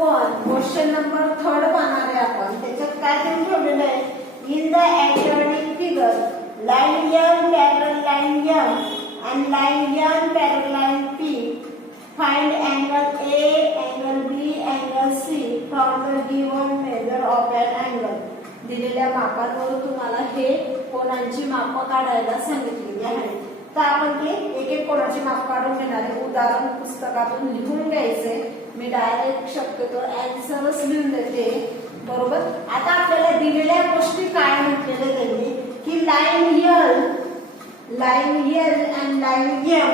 1 question number 3 पाहणार आहे आपण. त्याच्यात काय देऊन ठेवलेलं आहे, in the according figure line M parallel line M and line N parallel line P, find angle A, angle B, angle C from the given measure of an angle. दिलेल्या मापांवरून तुम्हाला हे कोणाची माप काढायला सांगितलेली आहे. तर आपण ते एक एक कोणाची माप काढून घेणार आहे. उदाहरण पुस्तकातून लिहून घ्यायचे. मी डायरेक्ट शक्यतो आन्सरच लिहून देते. बरोबर. आता आपल्याला दिलेल्या गोष्टी काय म्हटलेले त्यांनी की line L and line M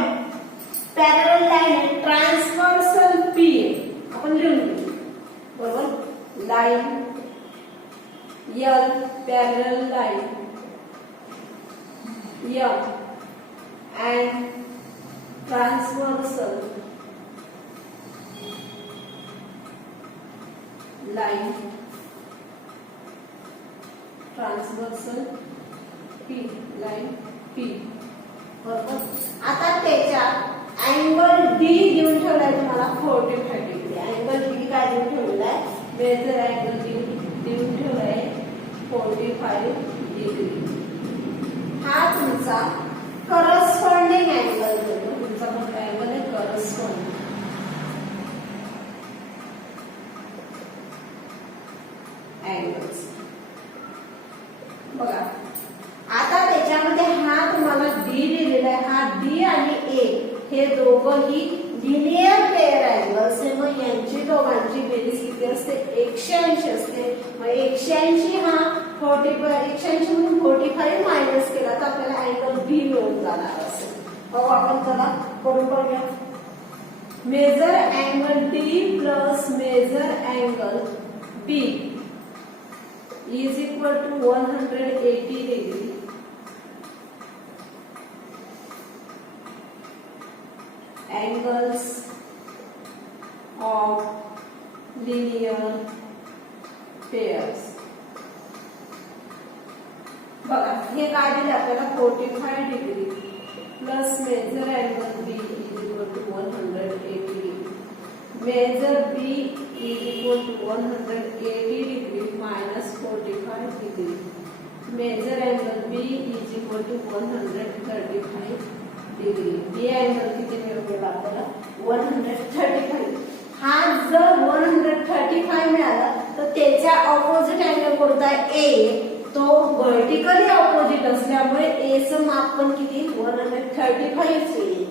parallel line आहे, ट्रान्सव्हर्सल P आपण लिहून घेऊ. बरोबर. Line L parallel line M and transversal line P line P. बरोबर. आता त्याच्या अँगल D देऊन ठेवलाय तुम्हाला 45 डिग्री. अँगल D काय देऊन ठेवलेला आहे, मेजर अँगल D देऊन ठेवलाय 45 डिग्री. हा तुमचा करस्पॉन्डिंग अँगल देतो. तुमचा कोणता अँगल आहे, करस्पॉन्डिंग अँगल्स. बघा आता त्याच्यामध्ये हा तुम्हाला D दिलेला आहे. हा D आणि A हे दोघंही लिनियर पेअर अँगल्स आहे. मग यांची दोघांची बेरीज किती असते, 180 असते. मग 180 हा 180 म्हणून 45 मायनस केला तर आपल्याला अँगल B मिळून जाणार असेल. बघू आपण चला करून बघूया. Measure angle D plus measure angle B is equal to 180 degree. Angles of linear pairs. बघा हे काय दिले आपल्याला 45 degree plus measure angle B is equal to 180 degree. Measure B is equal to 180 degree minus 45 degree. Measure angle B is equal to 135 degree. B angle किती मिळवला आपल्याला 135. हा जर 135 मिळाला तर त्याच्या ऑपोजिट अँगल कोणता आहे, A. तो व्हर्टिकली ऑपोजिट असल्यामुळे A चं माप पण किती 135 येईल.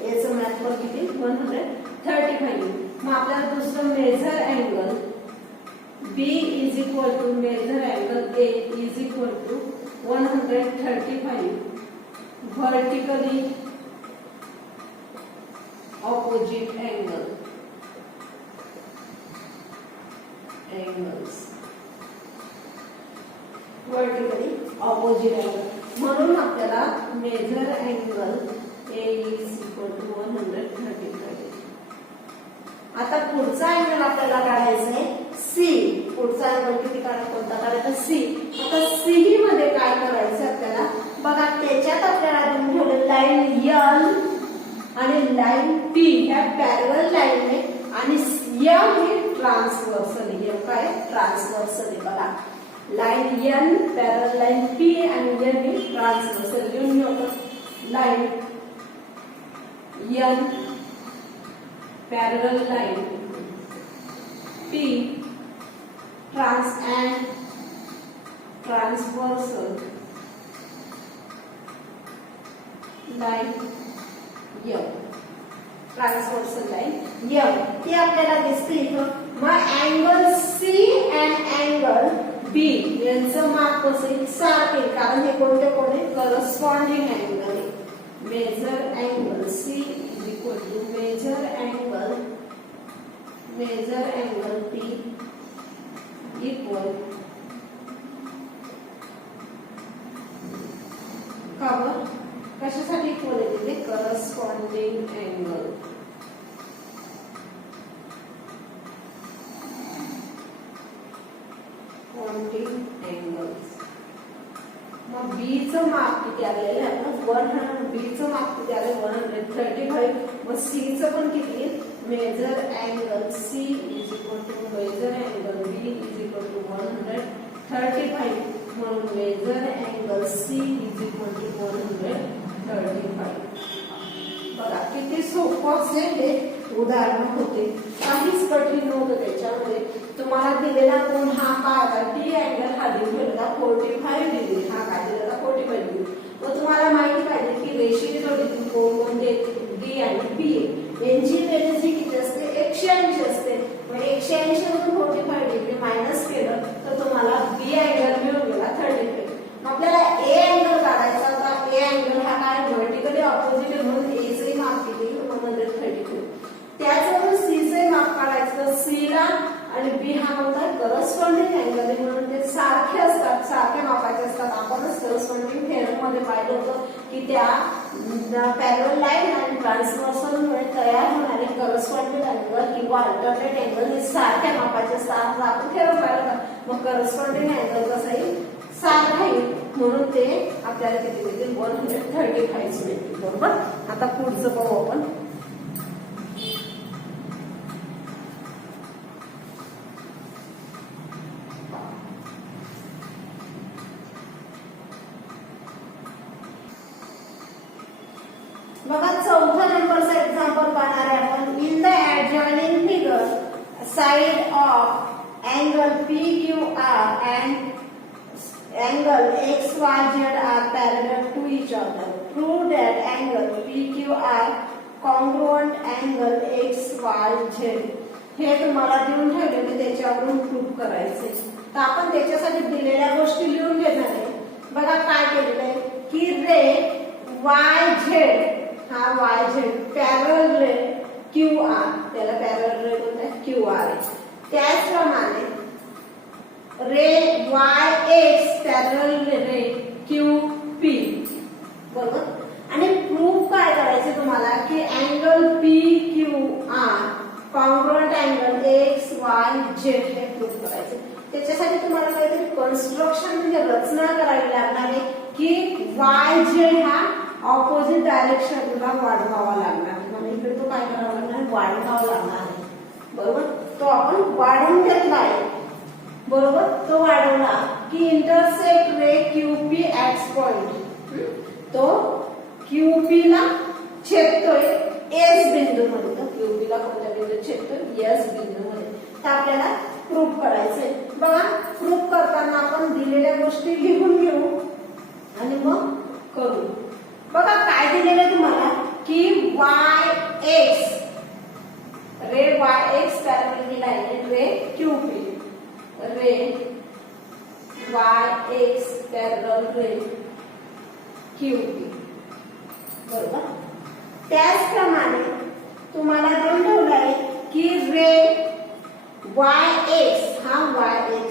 A चं माप पण किती 135. मग आपल्याला दुसरं measure angle B is equal to measure angle A is equal to 135 vertically opposite angles vertically opposite angle. म्हणून आपल्याला measure angle A is equal to 135. आता पुढचा अँगल आपल्याला काढायचा आहे C. पुढचा अँगल किती काढायचा, कोणता काढायचा, C. आता C मध्ये काय करायचं आपल्याला, बघा त्याच्यात आपल्याला देऊन ठेवले लाईन L आणि लाईन P ह्या पॅरलल लाईन आहे आणि M ही ट्रान्सव्हर्सल आहे. M काय ट्रान्सव्हर्सल आहे. बघा line N parallel line P आणि M ही ट्रान्सव्हर्सल. लिहून घेऊ line N parallel line P transversal line M. Transversal line M ती आपल्याला दिसते इथं. मग angle C and angle B यांचं माप असेल सारखे, कारण हे कोणते कोणते करस्पॉन्डिंग अँगल आहे. Measure angle C is equal to measure angle P equal कशासाठी इक्वल आहे ते करस्पॉन्डिंग अँगल. मग B चं माप किती आलेलं आहे 150 बीचं माप किती आलं 135. मग सीचं पण किती measure angle C is equal to measure angle B is equal to 135 म्हणून measure angle C is equal to 135. बघा किती सोपं असे हे उदाहरण होते, काहीच कठीण नव्हतं त्याच्यामध्ये. तुम्हाला दिलेला कोण हा काय डी अँगल हा दिलेला 45 डिग्री, हा काय दिलेला 45 डिग्री. मग तुम्हाला माहिती पाहिजे की रेषीय जोडीतील कोण कोणते डी आणि बी यांची बेरीज किती असते 180 असते. मग 180 मधून 45 डिग्री मायनस केलं तर तुम्हाला बी अँगल मिळून गेला 35. मग आपल्याला ए अँगल काढायचा होता. ए अँगल हा काय व्हर्टिकली ऑपोजिट म्हणून ए चे माप किती 132. त्याचबरोबर सी चे माप काढायचं. सी ला आणि बी हा कोणता करस्पॉन्डिंग अँगल आहे म्हणून ते सारखे असतात, सारख्या मापाचे असतात. आपणच करस्पॉन्डिंग थेरम मध्ये पाहिलं होतं की त्या पॅरलल लाईन आणि ट्रान्सव्हर्सल मुळे तयार होणारे करस्पॉन्डिंग अँगल किंवा अल्टरनेट अँगल हे सारख्या मापाचे असतात. आपण थेरम पाहिलं होतं. मग करस्पॉन्डिंग अँगल कसा येईल सारखा येईल म्हणून ते आपल्याला किती देतील 135 मिळतील. बरोबर. आता पुढचं पाहू आपण. बघा चौथा नंबरचा एक्झाम्पल पाहणार आहे आपण. In the adjoining figure side of angle PQR and angle XYZ are parallel to each other. Prove that angle PQR congruent angle XYZ. हे तुम्हाला देऊन ठेवलेले त्याच्यावरून प्रूव्ह करायचे. तर आपण त्याच्यासाठी दिलेल्या गोष्टी लिहून घेणार आहे. बघा काय केलेलं आहे की रे YZ हा YZ पॅरलल रे QR, त्याला पॅरलल रे कोणता QR आहे. त्याचप्रमाणे रे YX पॅरलल रे QP. बरोबर. आणि प्रूफ काय करायचे तुम्हाला की angle PQR congruent angle XYZ हे प्रूफ करायचे. त्याच्यासाठी तुम्हाला काहीतरी कन्स्ट्रक्शन म्हणजे रचना करावी लागणार आहे की YZ हा ऑपोजिट डायरेक्शनला वाढवावा लागणार. म्हणजे इकडे तो काय करावा लागणार वाढवावा लागणार आहे. बरोबर. तो आपण वाढवून घेतला आहे. बरोबर. तो वाढवला की intersect ray QP at point. तो QP ला छेदतोय S बिंदू मध्ये. तर QP ला कोणत्या बिंदू छेदतोय S बिंदू मध्ये. तर आपल्याला प्रूफ करायचंय. बघा प्रूफ करताना आपण दिलेल्या गोष्टी लिहून घेऊ आणि मग करू. बघा काय दिलेलं तुम्हाला की YX रे YX पॅरलल लाईन रे QP रे YX पॅरलल रे QP. बरोबर. त्याचप्रमाणे तुम्हाला देऊन ठेवलं आहे की रे YX हा YX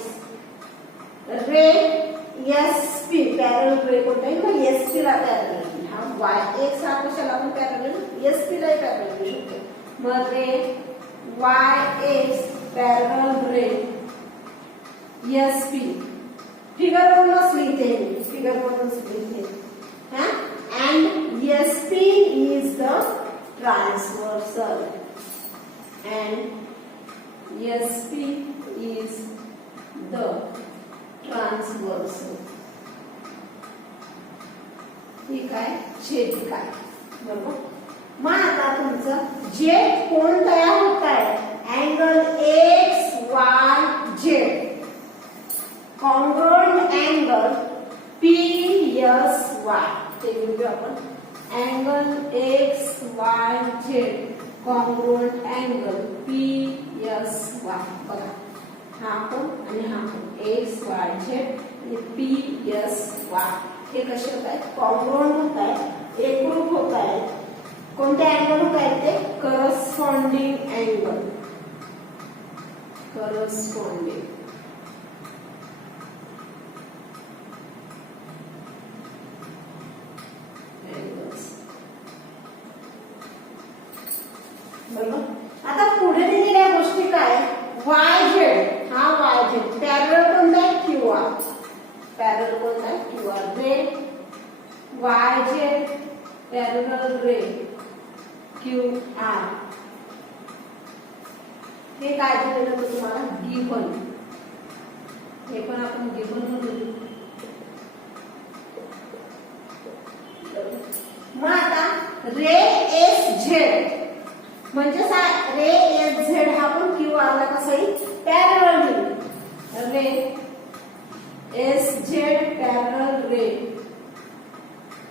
रे SP पॅरलल रे कोणता आहे मग SP ला पॅरलल. हा YX हा कशाला आपण पॅरलल SP ला पॅरलल देऊ शकतो. मग रे YX पॅरलल रे SP फिगर मधूनच लिहिते. फिगर मधूनच लिहिते. हा and SP is the transversal and SP is the transversal. ठीक आहे छेद आहे. बरोबर. मग आता तुमचं जे कोण तयार होत आहे angle XYZ congruent angle PSY. ते घेऊया आपण. Angle XYZ congruent angle PSY. बघा हा कोण आणि हा कोण XYZ आणि PSY हे कसे होत आहेत कॉन्ग्रुएंट होत आहेत, एकरूप होत आहेत. कोणते अँगल होत आहेत ते करस्पॉन्डिंग अँगल. करस्पॉन्डिंग बरोबर. आता पुढे दिलेल्या गोष्टी काय YZ हा YZ पॅरलल कोणता आहे QR. पॅरलल कोणता आहे QR रे YZ parallel ray Q R हे काय दिलेलं होतं तुम्हाला गिव्हन. हे पण आपण गिव्हन म्हणतो. मग आता रे एस झेड म्हणजे रे एस झेड हा पण क्यू आर ला कसा येईल parallel ray S Z parallel ray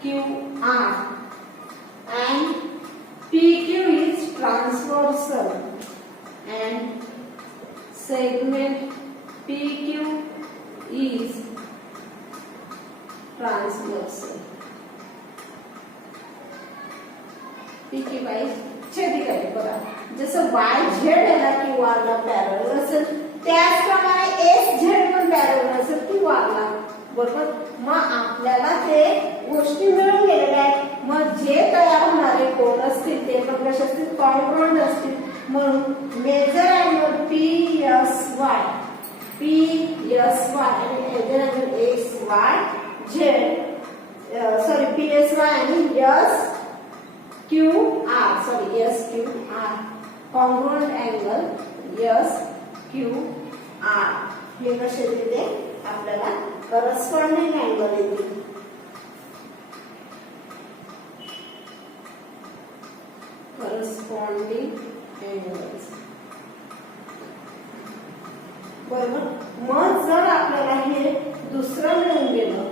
Q R and PQ is transversal and segment PQ is transversal. PQ काय छेदी काय बघा जसं YZ याला क्यू आर ला पॅरलल असेल त्याचप्रमाणे SZ पण पॅरलल असेल क्यू आर ला बरोबर. मग आपल्याला ते गोष्टी मिळून गेलेल्या आहेत. मग जे तयार होणारे कोण असतील ते पण कसे असतील कॉन्ग्रुएंट असतील. म्हणून मेजर अँगल PSY आणि मेजर अँगल XYZ PSY आणि SQR कॉन्ग्रुएंट अँगल SQR हे कसे देते आपल्याला करस्पॉन्डिंग अँगल येते. करस्पॉन्डिंग अँगल्स बरोबर. मग जर आपल्याला हे दुसरं मिळून गेलं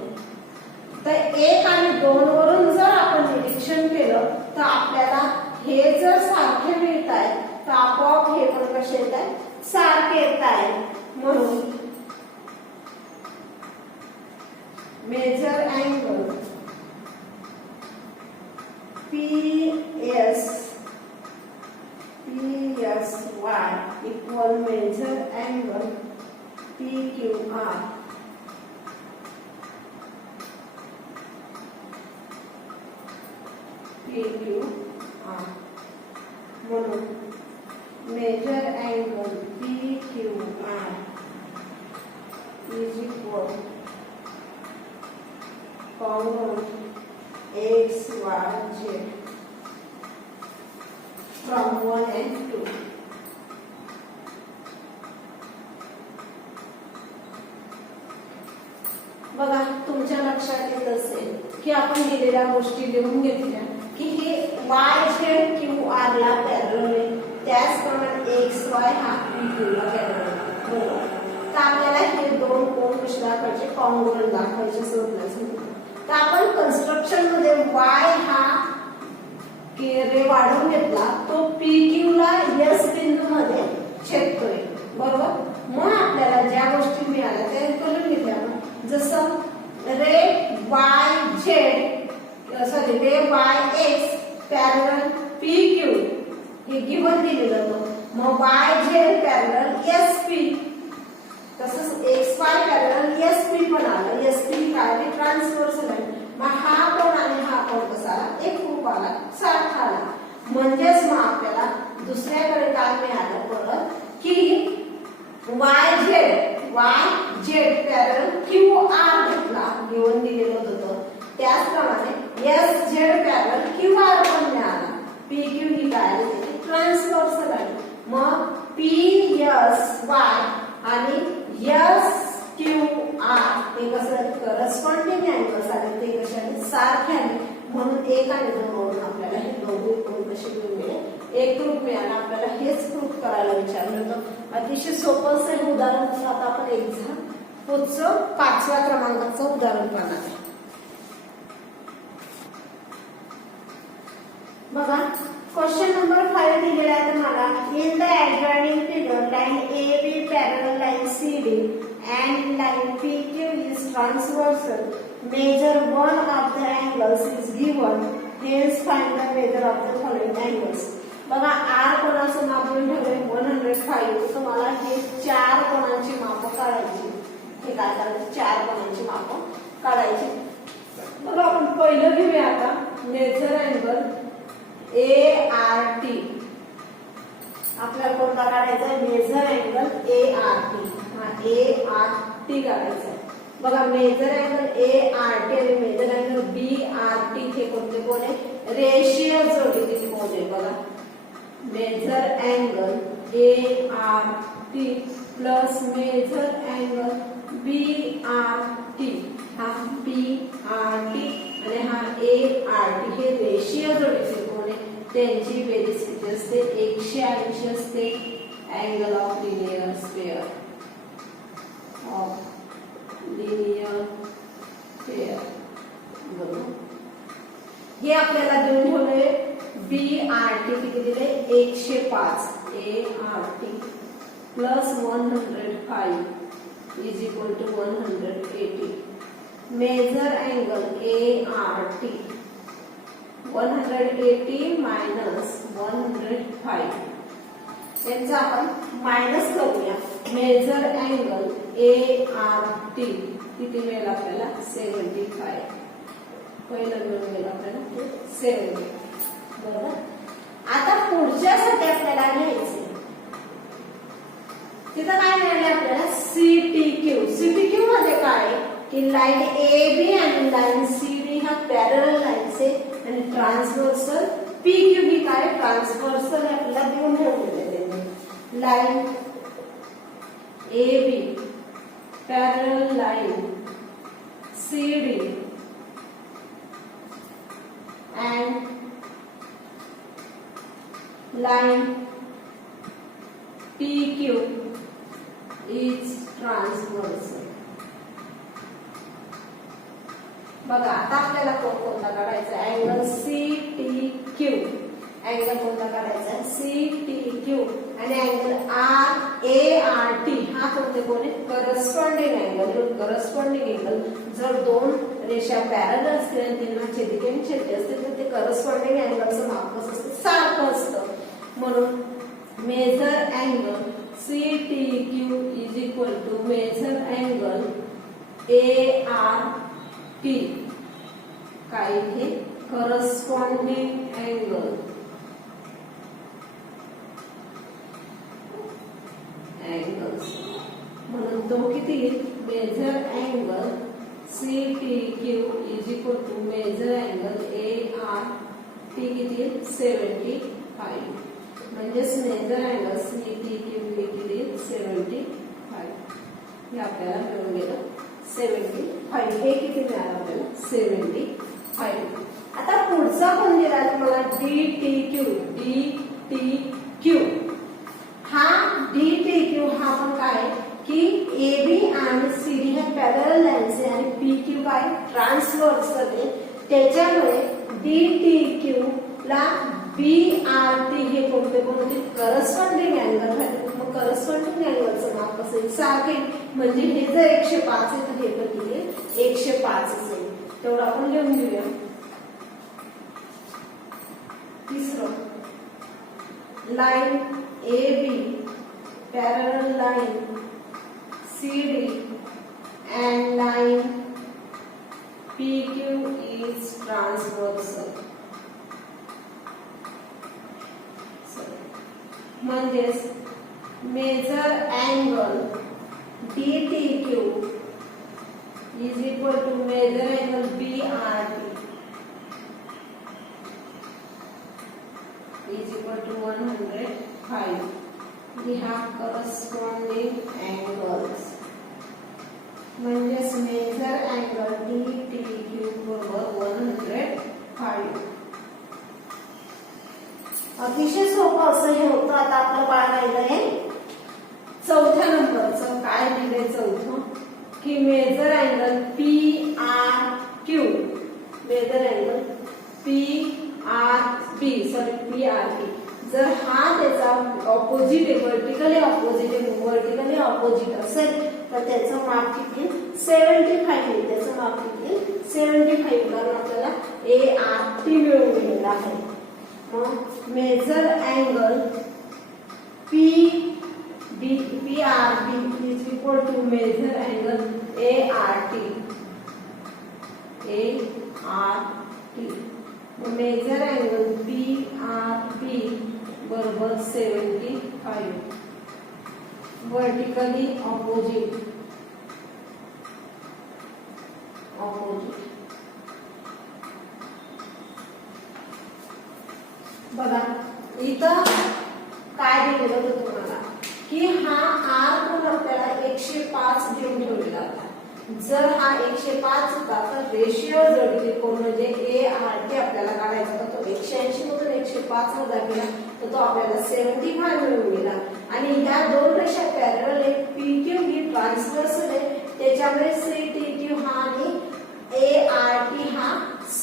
तर 1 आणि 2 वरून जर आपण निरीक्षण केलं तर आपल्याला हे जर सारखे मिळत आहे तर आपोआप हे पण कसे येत आहे सारखे येत आहे. म्हणून measure angle PSY equal measure angle PQR म्हणून measure angle PQR is equal congruent XYZ from 1 and 2. बघा तुमच्या लक्षात येत असेल की आपण दिलेल्या गोष्टी लिहून घेतल्या की हे YZ QR ला पॅरलल आहे त्याचप्रमाणे XY हा PQ ला पॅरलल आहे बरोबर. तर आपल्याला हे दोन कोण कसे दाखवायचे कॉन्ग्रुएंट दाखवायचे समजण्यासाठी. तर आपण कन्स्ट्रक्शन मध्ये Y हा रे वाढवून घेतला तो PQ ला S बिंदू मध्ये छेदतोय बरोबर. मग आपल्याला ज्या गोष्टी मिळाल्या त्या करून घेतल्या जसं रे YX पॅरलल PQ हे गिव्हन दिलेलं होतं. मग YZ पॅरलल SP तसंच XY पॅरलल SP पण आलं. SP काय ट्रान्सव्हर्सल आहे. मग हा कोण आणि हा कोण कसा आला एक रूप आला सारखा आला. म्हणजेच मग आपल्याला दुसऱ्याकडे काय मिळालं परत की YZ पॅरलल QR घेतला गिव्हन दिलेलं होतं. त्याचप्रमाणे SZ पॅरलल QR पण मिळाला. PQ ही काय ट्रान्सव्हर्सल आहे. मग PSY आणि SQR हे कसं करस्पॉन्डिंग अँगल्स आले ते कशाने सारखे आले. म्हणून 1 आणि 2 वरून आपल्याला हे दोघे कोण कसे मिळाले एक ग्रुप मिळाला. आपल्याला हेच प्रूफ करायला विचारलं होतं. अतिशय सोपं असं हे उदाहरण. आता आपण एक्झाम पुढचं 5व्या क्रमांकाचं उदाहरण पाहणार आहे. बघा क्वेश्चन नंबर 5 दिलेला आहे तुम्हाला. In the adjoining figure line AB parallel line CD and line PQ is transversal. Measure one of the angles is given. Hence find the measure of the following angles. बघा R कोणाचं माप ठेवलंय 105. तुम्हाला हे 4 कोणांची माप काढायची. हे काय करायचं 4 कोणांची माप काढायची. बघा आपण पहिलं घेऊया आता मेजर अँगल ART. आपल्याला कोणता काढायचा आहे मेजर अँगल ART. हा ART काढायचा आहे. बघा मेजर अँगल ART आणि मेजर अँगल BRT हे कोणते कोण आहे रेषीय जोडीतील कोन आहे बघा. Measure angle ART plus measure angle BRT. हा BRT आणि हा ART हे रेषीय जोडीचे कोन आहे. त्यांची बेरीज किती असते 180 असते. अँगल ऑफ लिनियर स्क्वेअर बरोबर. हे आपल्याला देऊन ठेवले. BRT किती दिले 105. ART plus 105 is equal to 180. Measure angle ART 180 minus 105. त्यांचा आपण मायनस करूया. मेजर अँगल ART किती मिळेल आपल्याला 75. पहिलं मिळून गेलं आपल्याला 70. बरोबर. आता पुढच्यासाठी आपल्याला घ्यायचे. तिथं काय मिळाले आपल्याला CTQ. CTQ मध्ये काय की लाईन AB आणि लाईन CD ह्या पॅरलल लाईन्स आहे आणि ट्रान्सव्हर्सल PQ ही काय ट्रान्सव्हर्सल आपल्याला देऊन ठेवलेले. Line AB parallel line CD and line PQ is transversal. बघा आता आपल्याला कोणता काढायचा अँगल CTQ. अँगल कोणता काढायचा CTQ आणि अँगल RART हा कोणते कोण आहे करस्पॉन्डिंग अँगल. करस्पॉन्डिंग अँगल जर दोन रेषा पॅरलल असतील आणि त्यांना छेदकेन छेदले असतील तर ते करस्पॉन्डिंग अँगलचं माप कसं असतं सारखं असतं. म्हणून measure angle CTQ is equal to measure angle ART काय हे करस्पॉन्डिंग अँगल angles. म्हणून तो किती measure angle CTQ is equal to measure angle ART किती 75. म्हणजेच मेजर अँगल CTQ किती 75. हे आपल्याला मिळून गेलं 75. हे किती मिळालं आपल्याला 75. आता पुढचा कोण दिला तुम्हाला DTQ. हा DTQ हा पण काय की AB आणि CD ह्या पॅरलल लाईन्स आहे आणि PQ काय ट्रान्सव्हर्सल आहे. त्याच्यामुळे DTQ ला BRT हे कोणते कोणते करस्पॉन्डिंग अँगल आहे. मग करस्पॉन्डिंग अँगलचं माप असेल सारखे. म्हणजे हे जर 105 आहे तर हे पण किती 105 असेल. तेवढं आपण लिहून घेऊया. तिसरं line AB parallel line CD and line PQ is transversal. म्हणजेच measure angle DTQ is equal to measure angle BRT is equal to 105. We have corresponding angles. म्हणजेच मेजर अँगल DTQ बरोबर 105. अतिशय सोपं असं हे होतं. आता आपलं बाळ राहिलंय चौथ्या नंबरचं. काय दिलंय चौथं की measure angle PRQ. Measure angle PRP जर हा त्याचा ऑपोजिट आहे वर्टिकली ऑपोजिट असेल तर त्याचं माप किती 75 आहे. त्याचं माप किती 75. कारण आपल्याला ART मिळून गेलेला आहे. मग measure angle PRP is equal to measure angle ART. Measure angle PRP बरोबर 75. वर्टिकली ऑपोजिट बघा इथं काय दिलेलं होतं तुम्हाला की हा R कोण आपल्याला 105 देऊन ठेवलेला होता. जर हा 105 होता तर रेशिओ जोडली कोण म्हणजे ART आपल्याला काढायचा होता. तो 180 मधून 105 वजा केला तर तो आपल्याला 75 मिळून गेला. आणि ह्या दोन रेषा पॅरलल आहे, PQ ही ट्रान्सव्हर्सल आहे, त्याच्यामुळे CTQ हा आणि ART हा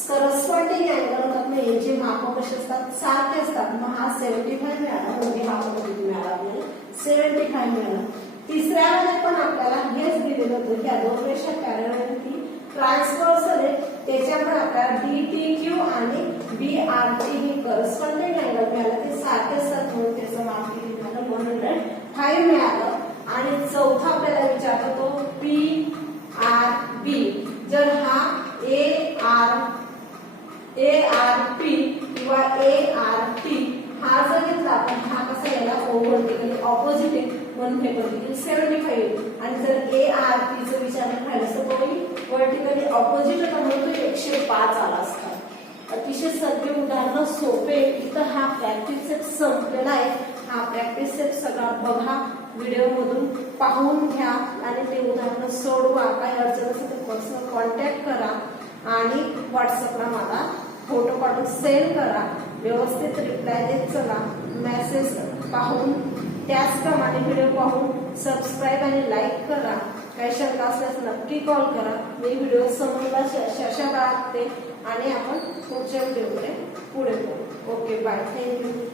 करस्पॉन्डिंग अँगल होतात. मग यांचे माप कसे असतात, सारखे असतात. मग हा 75 मिळाला म्हणजे हा मिळाला आपल्याला 75 मिळाला. तिसऱ्यामध्ये पण आपल्याला हेच दिलेलं होतं की दोन रेषा पॅरलल ती ट्रान्सव्हर्सल आहे, त्याच्यामुळे आपल्याला DTQ आणि BRT ही करस्पॉन्डिंग अँगल मिळाला, ते सारखे असतात म्हणून त्याचं माप किती मिळालं 105 मिळालं. आणि चौथा आपल्याला विचारतो तो PRB. जर हा ARP किंवा ART हा जर घेतला आपण हा कसा याला ओव्हरटिकली ऑपोजिट आहे म्हणून हे वर्टिकली 75. आणि जर ARP चं विचारणं राहिलं तर कोणी वर्टिकली ऑपोजिट होता म्हणून तो 105 आला असता. अतिशय सगळे उदाहरणं सोपे. इथं हा प्रॅक्टिस सेट संपलेला आहे. हा प्रॅक्टिस सेट सगळा बघा, व्हिडिओ मधून पाहून घ्या आणि ते उदाहरणं सोडवा. काही अडचण असेल तर पर्सनल कॉन्टॅक्ट करा आणि व्हॉट्सअपला मला फोटो काढून सेंड करा. व्यवस्थित रिप्लाय देत चला. मेसेज पाहून त्याचप्रमाणे व्हिडिओ पाहून सबस्क्राईब आणि लाईक करा. काही शंका असल्यास नक्की कॉल करा. मी व्हिडिओ समजला शशा बाळगते आणि आपण पुढच्या व्हिडिओकडे पुढे जाऊ. Okay, bye, thank you.